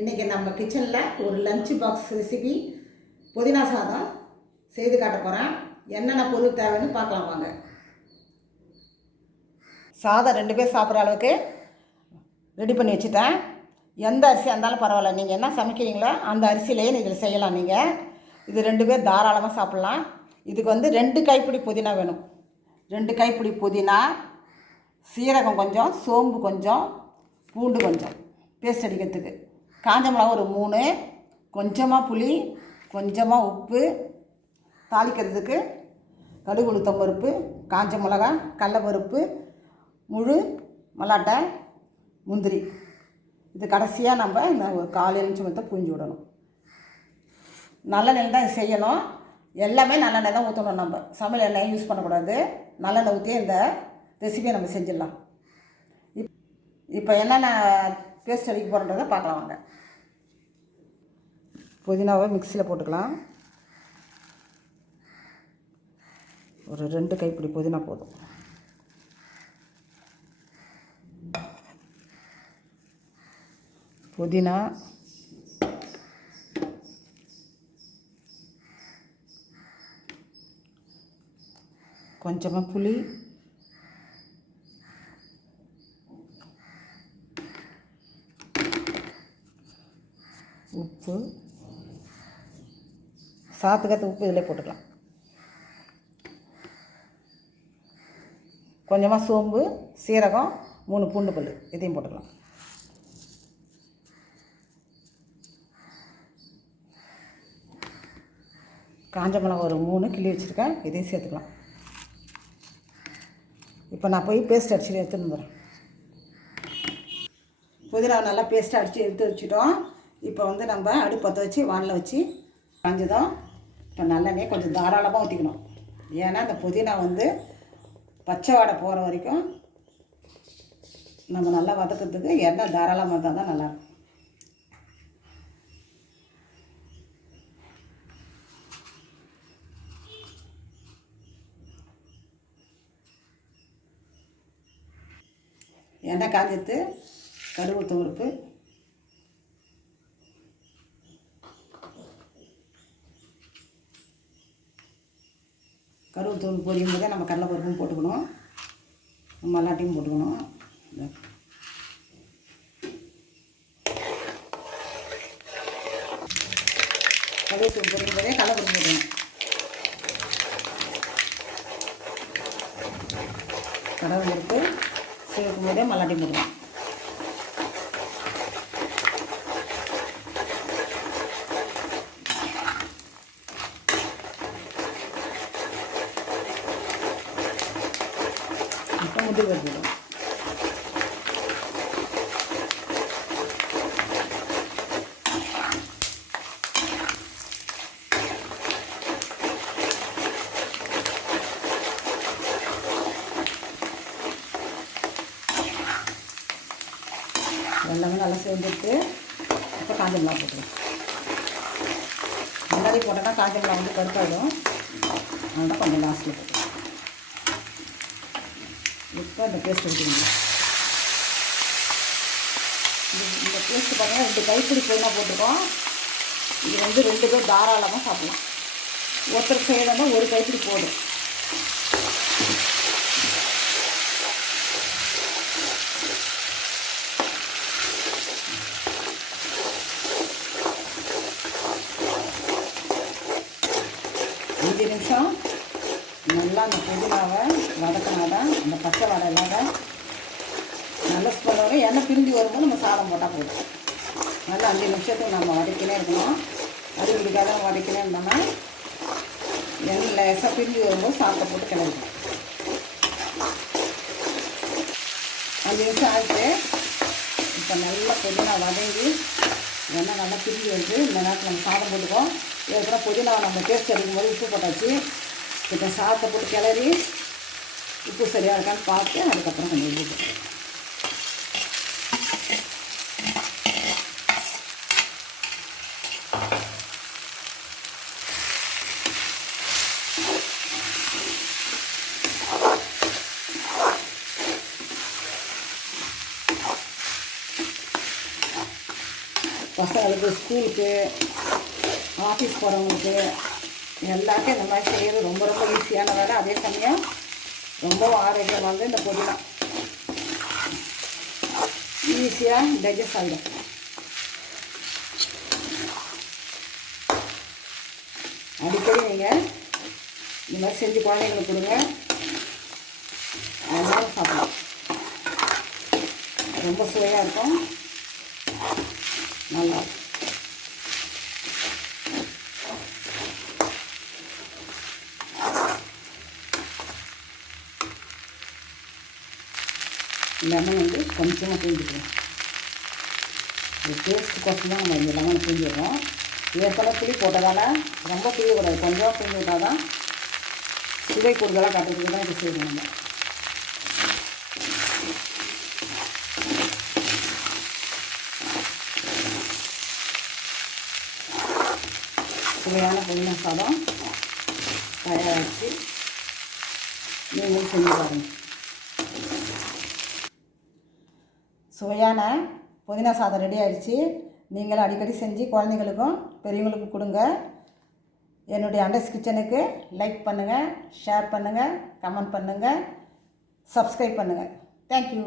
இன்றைக்கி நம்ம கிச்சனில் ஒரு லஞ்ச் பாக்ஸ் ரெசிபி புதினா சாதம் செய்து காட்ட போகிறேன். என்னென்ன பொருள் தேவைன்னு பார்க்கலாம் வாங்க. சாதம் 2 பேர் சாப்பிட்ற அளவுக்கு ரெடி பண்ணி வச்சுட்டேன். எந்த அரிசியாக இருந்தாலும் பரவாயில்ல, நீங்கள் என்ன சமைக்கிறீங்களோ அந்த அரிசியிலேயே இதில் செய்யலாம். நீங்கள் இது 2 பேர் தாராளமாக சாப்பிட்லாம். இதுக்கு 2 கைப்பிடி புதினா வேணும். 2 கைப்பிடி புதினா, சீரகம் கொஞ்சம், சோம்பு கொஞ்சம், பூண்டு கொஞ்சம் பேஸ்ட் அடிக்கிறதுக்கு, காஞ்ச மிளகா ஒரு 3, கொஞ்சமாக புளி, கொஞ்சமாக உப்பு, தாளிக்கிறதுக்கு கடுகு உளுத்தம் பருப்பு, காஞ்ச மிளகா, கடலைப்பருப்பு, முழு மல்லாட்டை, முந்திரி. இது கடைசியாக நம்ம இந்த ஒரு 1/4 எலுமிச்சம்பழத்தை புழிஞ்சு விடணும். நல்லெண்ணெய் தான் இது செய்யணும். எல்லாமே நல்லெண்ணெய் தான் ஊற்றணும். நம்ம சமையல் எண்ணெய் யூஸ் பண்ணக்கூடாது. நல்லெண்ணெய் ஊற்றி இந்த ரெசிபியை நம்ம செஞ்சிடலாம். இப்போ என்னென்ன பேஸ்ட் அடிக்க போகிறோன்றதை பார்க்கலாம் வாங்க. புதினாவை மிக்சியில் போட்டுக்கலாம். ஒரு 2 கைப்பிடி புதினா போதும். புதினா, கொஞ்சமாக புளி, உப்பு, சாத்துக்கத்து உப்பு இதில் போட்டுக்கலாம். கொஞ்சமாக சோம்பு, சீரகம், 3 பூண்டு பல் இதையும் போட்டுக்கலாம். காஞ்ச மிளகா ஒரு 3 கிள்ளி வச்சுருக்கேன், இதையும் சேர்த்துக்கலாம். இப்போ நான் போய் பேஸ்ட் அடிச்சு எடுத்துன்னு வந்துடுறேன். புதினா நல்லா பேஸ்ட்டாக அடித்து எடுத்து வச்சுட்டோம். இப்போ நம்ம அடுப்பு பற்ற வச்சு வானில் வச்சு காஞ்சதும் இப்போ நல்லெண்ணெயை கொஞ்சம் தாராளமாக ஊற்றிக்கணும். ஏன்னா இந்த புதினா பச்சை வாடை போகிற வரைக்கும் நம்ம நல்லா வதக்கிறதுக்கு எண்ணெய் தாராளமாக இருந்தால் தான் நல்லாயிருக்கும். எண்ணெய் காஞ்சத்து கடுகு உளுத்தம் பருப்பு, கருவேப்பிலை தூள் பொரியும் போதே நம்ம கடலைப்பருப்பும் போட்டுக்கணும், மல்லாட்டையும் போட்டுக்கணும். கருவேப்பிலை தூள் பொரியும் போதே கடலைப்பருப்பு போட்டுக்கணும். கடலைப்பருப்பு சேர்க்கும் போதே மல்லாட்டையும் போட்டுக்கணும். இப்போ முந்திரி பருப்பு எல்லாமே நல்லா சேர்ந்துட்டு இப்போ காஞ்ச மிளகா போட்டுருவோம். முன்னாடி போட்டோன்னா காஞ்ச மிளகா கருப்பாயிடும். அதனால் கொஞ்சம் லாஸ்ட்டில் போட்டுருவோம். இப்போ இந்த பேஸ்ட் ஊற்றிக்கணும். இந்த பேஸ்ட்டு பார்த்தீங்கன்னா 2 கைப்பிடி புதினா போட்டிருக்கோம். இது 2 பேர் தாராளமாக சாப்பிடலாம். ஒருத்தர் செய்யணும்னா 1 கைப்பிடி போதும். அஞ்சு நிமிஷம் நல்லா அந்த புதினாவை வதக்கினாதான் அந்த பச்சை வடை இல்லாத நல்ல ஸ்மெல்லோட எண்ணெய் பிரிஞ்சு வரும்போது நம்ம சாதம் போட்டால் போதும். நல்லா 5 நிமிஷத்துக்கு நம்ம வதக்கினே இருக்கணும். அது பிடிக்காத வதக்கினே இருந்தோம்னா எண்ணெய் லேசாக பிரிஞ்சு வரும்போது சாதத்தை போட்டு கிளறிக்கணும். 5 நிமிஷம் ஆகிட்டு இப்போ நல்லா புதினா வதங்கி எண்ணெய் நல்லா பிரிஞ்சு வருது. இந்த நேரத்தில் நம்ம சாதம் போட்டுக்கோம். ஏற்கனவே புதினாவை நம்ம டேஸ்ட் அடிக்கும்போது உப்பு போட்டாச்சு. இப்போ சாதத்தை போட்டு கிளறி உப்பு சரியாக இருக்கான்னு பார்த்து அதுக்கப்புறம் கொஞ்சம் உப்பு போட்டு பசங்களுக்கு ஸ்கூலுக்கு ஆஃபீஸ் போகிறவங்களுக்கு எல்லாருக்கும் இந்த மாதிரி செய்கிறது ரொம்ப ரொம்ப ஈஸியான வேலை. அதே சமயம் ரொம்ப ஆரோக்கியமானது. இந்த புதினா ஈஸியாக டைஜஸ்ட் ஆகிடும். அடிக்கடி நீங்கள் இந்த மாதிரி செஞ்சு குழந்தைங்களுக்கு கொடுங்க, அதனால சாப்பிடலாம். ரொம்ப சுவையாக இருக்கும், நல்லா. லெமன் வந்து கொஞ்சமாக பிழிஞ்சிக்கலாம். இது டேஸ்ட்டுக்கோசம் தான் நம்ம இந்த லெமனை பிழிஞ்சிடுறோம். ஏற்கனவே புளி போட்டதால் ரொம்ப பிழியக்கூடாது, கொஞ்சம் பிழிஞ்சு விட்டால் தான் சுவை கூடுதலாக காட்டுறதுக்கு தான் இது செய்யணும். நம்ம சுவையான புதினா சாதம் தயாராகிடுச்சு. நீங்களும் செஞ்சு பாருங்கள். சுவையான புதினா சாதம் ரெடி ஆகிடுச்சு. நீங்களும் அடிக்கடி செஞ்சு குழந்தைங்களுக்கும் பெரியவங்களுக்கும் கொடுங்க. என்னுடைய அண்டர்ஸ் கிச்சனுக்கு லைக் பண்ணுங்கள், ஷேர் பண்ணுங்கள், கமெண்ட் பண்ணுங்கள், சப்ஸ்கிரைப் பண்ணுங்கள். தேங்க்யூ.